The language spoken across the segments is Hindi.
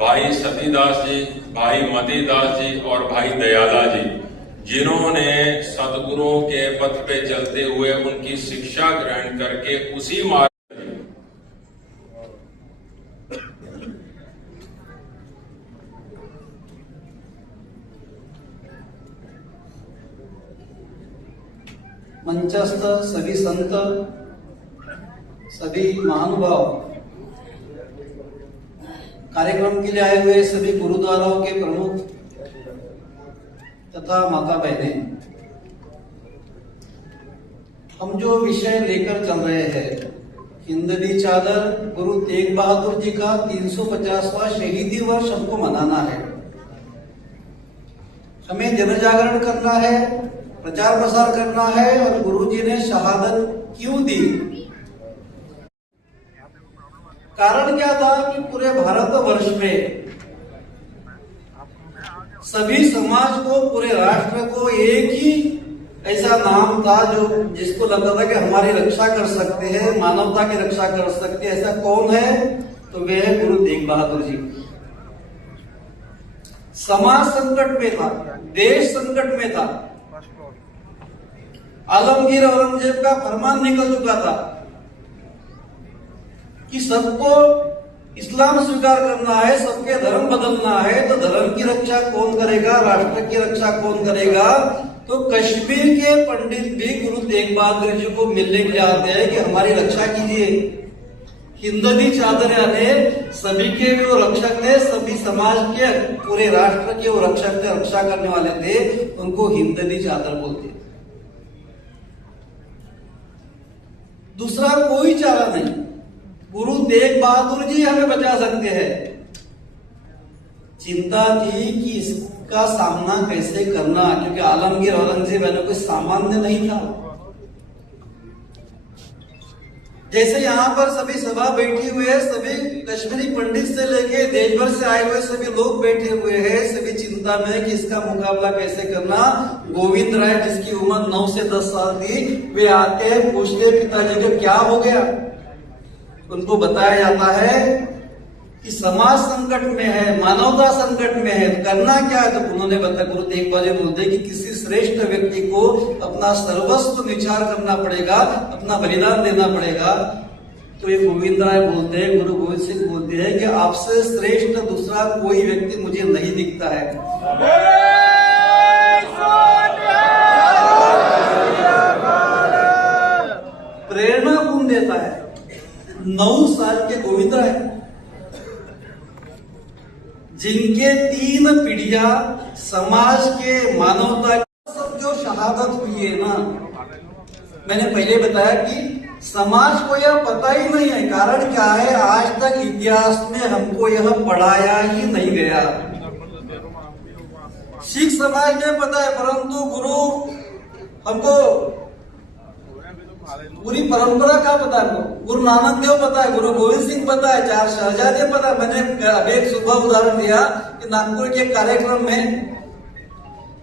भाई सतीदास जी, भाई मतीदास जी और भाई दयाला जी, जिन्होंने सदगुरुओं के पथ पे चलते हुए उनकी शिक्षा ग्रहण करके उसी मार्ग मंचस्थ सभी संत, सभी महानुभाव, कार्यक्रम के लिए आए हुए सभी गुरुद्वाराओं के प्रमुख तथा माता बहनें, हम जो विषय लेकर चल रहे हैं, हिंदवी चादर गुरु तेग बहादुर जी का 350वां शहीदी वर्ष हमको मनाना है। हमें जन जागरण करना है, प्रचार प्रसार करना है और गुरु जी ने शहादत क्यों दी, कारण क्या था कि पूरे भारतवर्ष में सभी समाज को, पूरे राष्ट्र को एक ही ऐसा नाम था जो जिसको लगता था कि हमारी रक्षा कर सकते हैं, मानवता की रक्षा कर सकते हैं। ऐसा कौन है? तो वे है गुरु तेग बहादुर जी। समाज संकट में था, देश संकट में था, आलमगीर औरंगजेब का फरमान निकल चुका था कि सबको इस्लाम स्वीकार करना है, सबके धर्म बदलना है, तो धर्म की रक्षा कौन करेगा, राष्ट्र की रक्षा कौन करेगा? तो कश्मीर के पंडित भी गुरु तेग बहादुर जी को मिलने के लिए आते हैं कि हमारी रक्षा कीजिए। हिंदवी चादर यानी सभी के वो रक्षक थे, सभी समाज के, पूरे राष्ट्र के वो रक्षक थे, रक्षा करने वाले थे, उनको हिंदवी चादर बोलते। दूसरा कोई चारा नहीं, गुरु तेग बहादुर जी हमें बचा सकते हैं। चिंता थी कि इसका सामना कैसे करना, क्योंकि आलमगीर औरंगजेब कोई सामान्य नहीं था। जैसे यहाँ पर सभी सभा बैठी हुए है, सभी कश्मीरी पंडित से लेके देश भर से आए हुए सभी लोग बैठे हुए हैं, सभी चिंता में कि इसका मुकाबला कैसे करना। गोविंद राय जिसकी उम्र 9 से 10 साल थी, वे आते हैं, पूछते पिताजी को क्या हो गया। उनको बताया जाता है कि समाज संकट में है, मानवता संकट में है, तो करना क्या है? तो उन्होंने बताया, गुरु तेग बहादुर बोलते कि किसी श्रेष्ठ व्यक्ति को अपना सर्वस्व निछावर करना पड़ेगा, अपना बलिदान देना पड़ेगा। तो ये गोविंद राय बोलते हैं, गुरु गोविंद सिंह बोलते हैं कि आपसे श्रेष्ठ दूसरा कोई व्यक्ति मुझे नहीं दिखता है। प्रेरणा कौन देता है? 9 साल के गोविंद राय, जिनके 3 पीढ़ियां समाज के, मानवता के, सब जो शहादत हुई है ना, मैंने पहले बताया कि समाज को यह पता ही नहीं है। कारण क्या है? आज तक इतिहास में हमको यह पढ़ाया ही नहीं गया। सिख समाज में पता है, परंतु गुरु हमको पूरी परंपरा का पता है। गुरु नानक देव पता है, गुरु गोविंद सिंह पता है, 4 शहजादे पता है। मैंने अभी एक सुबह उदाहरण दिया कि नागपुर के कार्यक्रम में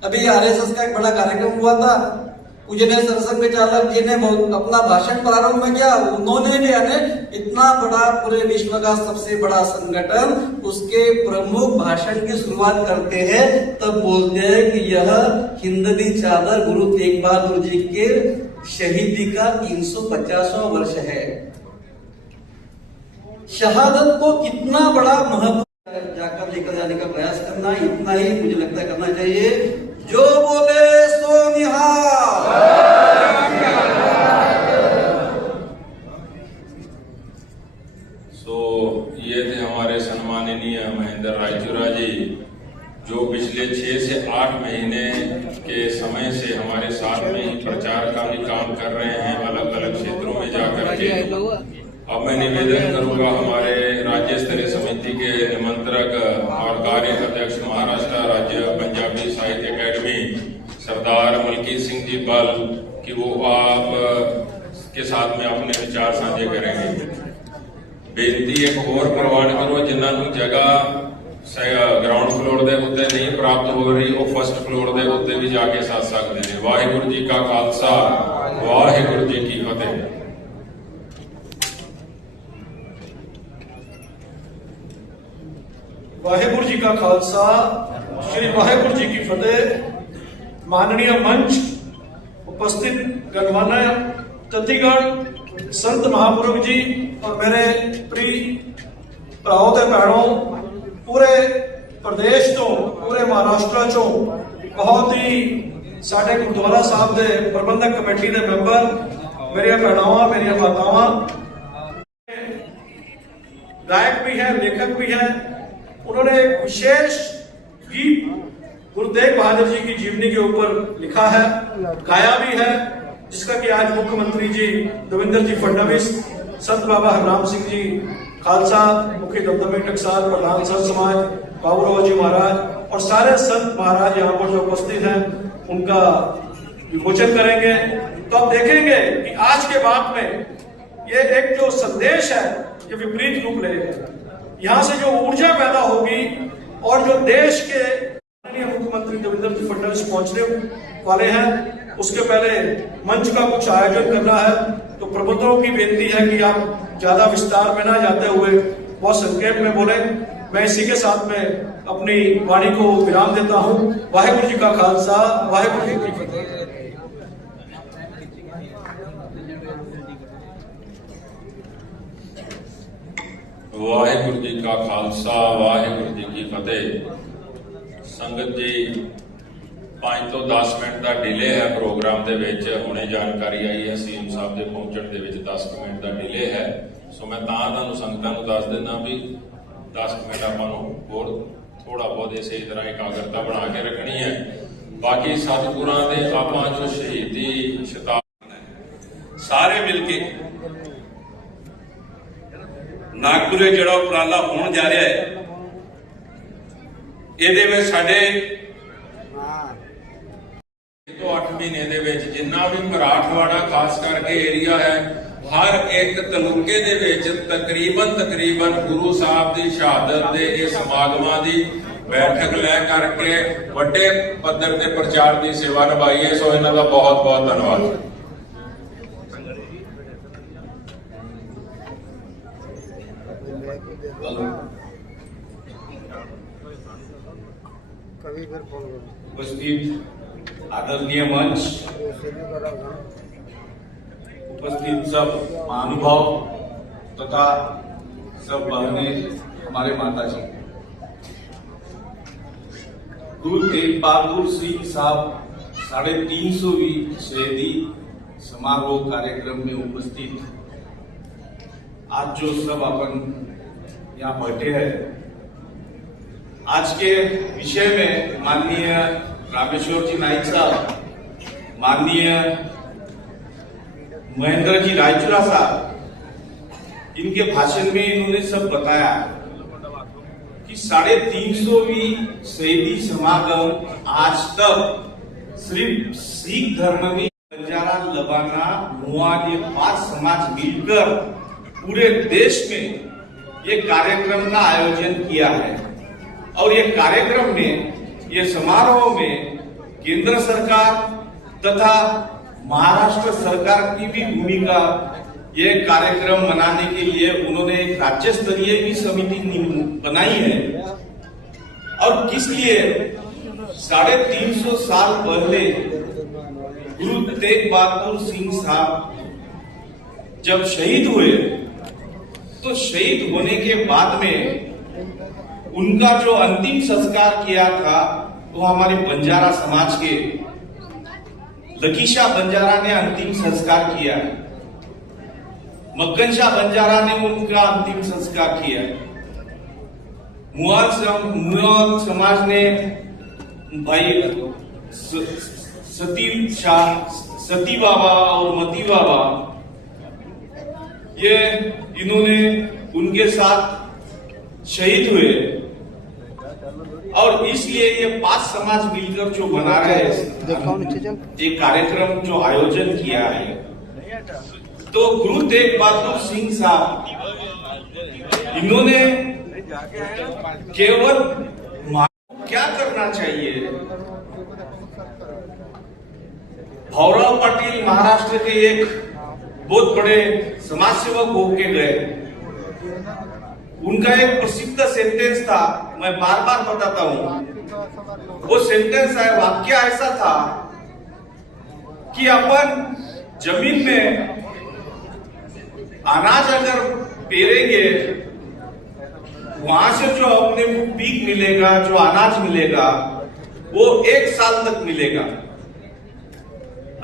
अभी आरएसएस का एक बड़ा कार्यक्रम हुआ था। पूजनीय सरसंघ चालक जी ने अपना भाषण प्रारंभ में किया। उन्होंने भी इतना बड़ा, पूरे विश्व का सबसे बड़ा संगठन, उसके प्रमुख भाषण की शुरुआत करते हैं, तब बोलते हैं कि यह हिंदवी चादर गुरु तेग बहादुर जी के शहीदी का 350वां वर्ष है। शहादत को कितना बड़ा महत्व जाकर लेकर जाने का प्रयास करना, इतना ही मुझे लगता है करना चाहिए। जो बोले सो निहाल। ये थे हमारे सम्माननीय महेंद्र रायचूरा जी, जो पिछले 6 से 8 महीने के समय से हमारे साथ में ही प्रचार का भी काम कर रहे हैं, अलग अलग क्षेत्रों में जाकर के। अब मैं निवेदन करूंगा हमारे राज्य स्तरीय समिति के निमंत्रक और कार्य अध्यक्ष महाराष्ट्र राज्य पंजाबी साहित्य अकेडमी सरदार मलकीत सिंह जी बल कि वो आप के साथ में अपने विचार साझे करेंगे। बेनती एक और प्रवान करो, जिन्होंने जगह ग्राउंड फ्लोर दे उत्ते नहीं प्राप्त हो रही, वो फर्स्ट फ्लोर दे उत्ते भी जाके साथ सकते हैं। वाहिगुरु जी का खालसा, वाहिगुरु जी की फतेह। वाहेगुरु जी का खालसा, श्री वाहेगुरु जी की फतेह। माननीय मंच, उपस्थित गणमान्य अतिथिगण, संत महापुरुष जी और मेरे प्रिय भराओ ते भैनों, पूरे प्रदेश तो पूरे महाराष्ट्र चो बहुत ही साडे गुरुद्वारा साहब दे प्रबंधक कमेटी दे मैंबर, मेरिया भैनावां, मेरिया मातावां, गायक भी है, लेखक भी है। उन्होंने एक विशेष गीत गुरु तेग बहादुर जी की जीवनी के ऊपर लिखा है, गाया भी है, जिसका कि आज मुख्यमंत्री जी देवेंद्र जी फडणवीस, संत बाबा हरराम सिंह जी खालसा, मुखी दमदमी टकसाल, प्रधान संत समाज बाबूराव जी महाराज और सारे संत महाराज यहाँ पर जो उपस्थित हैं उनका विमोचन करेंगे। तो आप देखेंगे कि आज के बाद में ये एक जो संदेश है ये विपरीत रूप लेगा। यहाँ से जो ऊर्जा पैदा होगी और जो देश के मुख्यमंत्री देवेंद्र जी फडणवीस पहुंचने वाले हैं, उसके पहले मंच का कुछ आयोजन करना है। तो प्रबंधकों की बेनती है कि आप ज्यादा विस्तार में ना जाते हुए बहुत संक्षेप में बोले। मैं इसी के साथ में अपनी वाणी को विराम देता हूँ। वाहेगुरु जी का खालसा, वाहेगुरु जी की फतेह। वाहेगुरु जी का खालसा, वाहेगुरु जी की फतेह। संगत जी, 5 ਤੋਂ 10 ਮਿੰਟ ਦਾ ਡਿਲੇ ਹੈ ਪ੍ਰੋਗਰਾਮ ਦੇ ਵਿੱਚ। ਹੁਣੇ ਜਾਣਕਾਰੀ ਆਈ ਹੈ ਸੀਐਮ ਸਾਹਿਬ ਦੇ ਪਹੁੰਚਣ ਦੇ ਵਿੱਚ 10 ਮਿੰਟ ਦਾ ਡਿਲੇ ਹੈ। ਸੋ ਮੈਂ ਤਾਂ ਤੁਹਾਨੂੰ ਸੰਗਤਾਂ ਨੂੰ ਦੱਸ ਦਿੰਦਾ ਵੀ 10 ਮਿੰਟ ਆਪਾਂ ਨੂੰ ਹੋਰ ਥੋੜਾ ਬਹੁਤ ਇਸੇ ਤਰ੍ਹਾਂ ਇਕਾਗਰਤਾ ਬਣਾ ਕੇ ਰੱਖਣੀ ਹੈ। ਬਾਕੀ ਸਤਿਗੁਰਾਂ ਦੇ ਆਪਾਂ ਜੋ ਸ਼ਹੀਦੀ ਸ਼ਤਾਬਦੀ ਸਾਰੇ ਮਿਲ ਕੇ ਨਾਗਪੁਰੇ ਜਿਹੜਾ ਉਪਰਾਲਾ ਹੋਣ ਜਾ ਰਿਹਾ ਹੈ, ਇਹਦੇ ਵਿੱਚ ਸਾਡੇ 8 ਮਹੀਨੇ ਦੇ ਵਿੱਚ ਜਿੰਨਾ ਵੀ ਮਰਾਠਵਾੜਾ ਖਾਸ ਕਰਕੇ ਏਰੀਆ ਹੈ, ਹਰ ਇੱਕ ਤਲੂਕੇ ਦੇ ਵਿੱਚ ਤਕਰੀਬਨ ਗੁਰੂ ਸਾਹਿਬ ਦੀ ਸ਼ਹਾਦਤ ਦੇ ਇਹ ਸਮਾਗਮਾਂ ਦੀ ਬੈਠਕ ਲੈ ਕਰਕੇ ਵੱਡੇ ਪੱਧਰ ਤੇ ਪ੍ਰਚਾਰ ਦੀ ਸੇਵਾ ਨਿਭਾਈ ਹੈ। ਸੋ ਇਹਨਾਂ ਦਾ ਬਹੁਤ ਬਹੁਤ ਧੰਨਵਾਦ। उपस्थित आदरणीय मंच, उपस्थित सब महानुभाव तथा सब बहने, हमारे माता जी, गुरु तेग बहादुर सिंह साहब 350वीं शहीदी समारोह कार्यक्रम में उपस्थित आज जो सब अपन यहाँ बैठे हैं, आज के विषय में माननीय रामेश्वर जी नाइक साहब, माननीय महेंद्र जी रायचुरा साहब, इनके भाषण में इन्होंने सब बताया कि 350वीं शहीदी समागम आज तक सिर्फ सिख धर्म में बंजारा, लबाना, मुआ, ये 5 समाज मिलकर पूरे देश में ये कार्यक्रम का आयोजन किया है। और ये कार्यक्रम में, ये समारोह में केंद्र सरकार तथा महाराष्ट्र सरकार की भी भूमिका, ये कार्यक्रम मनाने के लिए उन्होंने एक राज्य स्तरीय भी समिति बनाई है। और किस लिए 350 साल पहले गुरु तेग बहादुर सिंह साहब जब शहीद हुए, तो शहीद होने के बाद में उनका जो अंतिम संस्कार किया था वो हमारे बंजारा समाज के लकीशा बंजारा ने अंतिम संस्कार किया, मक्कनशाह बंजारा ने उनका अंतिम संस्कार किया, मुआल समाज ने भाई सती बाबा और मती बाबा, ये इन्होंने उनके साथ शहीद हुए। और इसलिए ये 5 समाज मिलकर जो बना रहे हैं, ये कार्यक्रम जो आयोजन किया है, तो गुरु तेग बहादुर सिंह साहब इन्होंने केवल क्या करना चाहिए, भौराव पाटिल महाराष्ट्र के एक बहुत बड़े समाज सेवक होके गए, उनका एक प्रसिद्ध सेंटेंस था, मैं बार बार बताता हूं। वो सेंटेंस है, वाक्य ऐसा था कि अपन जमीन में अनाज अगर पेरेंगे, वहां से जो अपने को पीक मिलेगा, जो अनाज मिलेगा, वो 1 साल तक मिलेगा।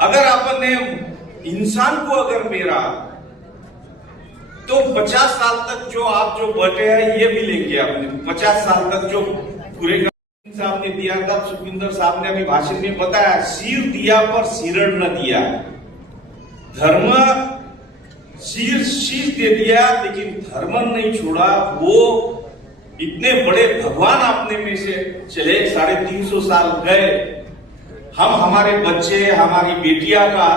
अगर अपन ने इंसान को अगर पेरा तो 50 साल तक जो आप जो बटे हैं ये मिलेंगे आपने। 50 साल तक जो पूरे साहब ने दिया था, सुखविंदर साहब ने अभी भाषण में बताया, सिर दिया पर सिरण न दिया। धर्म शीश दे दिया लेकिन धर्म नहीं छोड़ा। वो इतने बड़े भगवान अपने में से चले, 350 साल गए। हम हमारे बच्चे, हमारी बेटियां का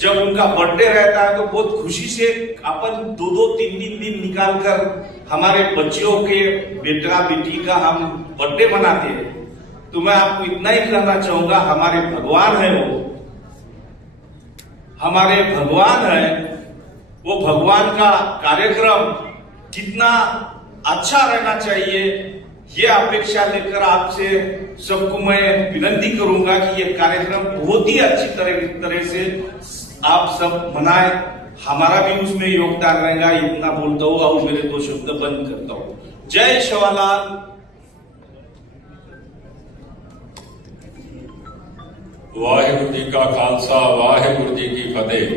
जब उनका बर्थडे रहता है तो बहुत खुशी से अपन 2-3 दिन निकाल कर हमारे बच्चों के बेटा बेटी का हम बर्थडे मनाते हैं। तो मैं आपको इतना ही कहना चाहूंगा, हमारे भगवान है, वो हमारे भगवान है। वो भगवान का कार्यक्रम कितना अच्छा रहना चाहिए, ये अपेक्षा लेकर आपसे सबको मैं विनती करूंगा कि ये कार्यक्रम बहुत ही अच्छी तरह से आप सब मनाए। हमारा भी उसमें योगदान रहेगा। इतना बोलता हूँ और मेरे 2 शब्द बंद करता हूँ। जय शिवालाल। वाहिगुरु जी का खालसा, वाहिगुरु जी की फतेह।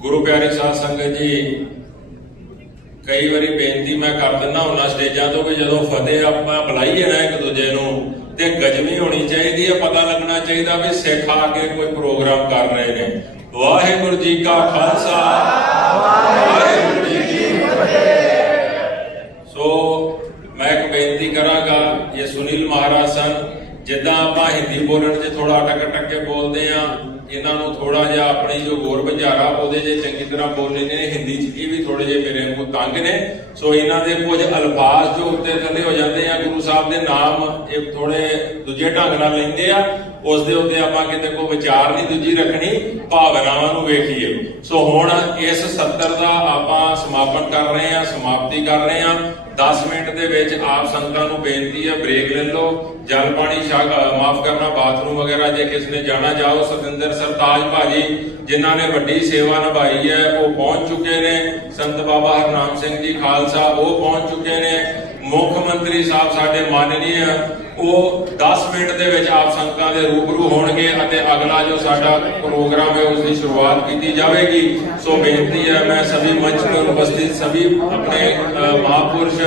गुरु प्यारी साध संगत जी, कई बारी बेनती मैं कर दिना हुन्ना स्टेजां तो भी जदों फतेह आपां बुलाईए ना एक दूजे नूं ते गजमी होनी चाहिए है, पता लगना चाहिए भी सिख आके कोई प्रोग्राम कर रहे ने। वाहिगुरु जी का खालसा, वाहिगुरु जी की फतेह। सो मैं एक बेनती करांगा, ये सुनील महाराज सन, जिद्दां आपां हिंदी बोलण च थोड़ा अटक के बोलते हैं, इन्हां नूं थोड़ा जिहा अपनी जो गोर बंजारा ओहदे जे चंगी तरह बोलने ने हिंदी च ये भी थोड़े जे मेरे को तंग ने। सो इन्हां दे कुछ अल्फाज जो उत्ते थल्ले हो जाते हैं, गुरु साहब दे नाम एक थोड़े दूजे ढंग नाल लैंदे आ, उस दे उत्ते आपां किते को विचार नहीं दूजी रखनी, भावनावां नूं वेखीए। सो हुण इस सत्र दा आपां समापन कर रहे हैं, समाप्ति कर रहे हैं। 10 मिनट ਦੇ ਵਿੱਚ ਆਪ ਸੰਗਤਾਂ ਨੂੰ ਬੇਨਤੀ ਹੈ ਬ੍ਰੇਕ ਲੈ ਲਓ, ਜਲ ਪਾਣੀ ਮਾਫ ਕਰਨਾ, ਬਾਥਰੂਮ ਵਗੈਰਾ ਜੇ ਕਿਸ ਨੇ ਜਾਣਾ ਜਾਓ। ਸਤਿੰਦਰ ਸਰਤਾਜ ਭਾਜੀ ਜਿਨ੍ਹਾਂ ਨੇ ਵੱਡੀ ਸੇਵਾ ਨਿਭਾਈ ਹੈ ਉਹ ਪਹੁੰਚ ਚੁੱਕੇ ਨੇ। ਸੰਤ ਬਾਬਾ ਹਰਨਾਮ ਸਿੰਘ ਜੀ ਖਾਲਸਾ ਉਹ ਪਹੁੰਚ ਚੁੱਕੇ ਨੇ। ਮੁੱਖ ਮੰਤਰੀ ਸਾਹਿਬ ਸਾਡੇ ਮਾਨਨੀय ਉਹ 10 ਮਿੰਟ ਦੇ ਵਿੱਚ ਆਪ ਸੰਗਤਾਂ ਦੇ ਰੂਬਰੂ ਹੋਣਗੇ ਅਤੇ ਅਗਲਾ ਜੋ ਸਾਡਾ प्रोग्राम है उसकी शुरुआत की जाएगी। सो बेनती है, मैं सभी मंच पर उपस्थित सभी अपने महापुरुष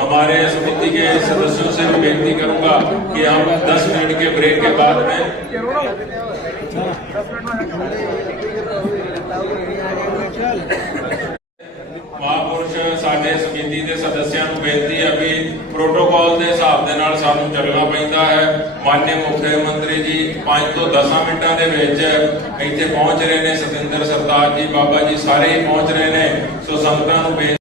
हमारे समिति के सदस्यों से भी बेनती करूंगा कि हम 10 मिनट के ब्रेक के बाद में महापुरुष साडे समिति के सदस्यों को बेनती है भी प्रोटोकॉल के हिसाब के नाल सानू चलना पैंदा है। माननीय मुख्यमंत्री जी 5 ਤੋਂ 10 मिनटां दे विच इत्थे पहुंच रहे ने। सतिंदर सरताज जी, बाबा जी सारे ही पहुंच रहे ने। सो संगतां नूं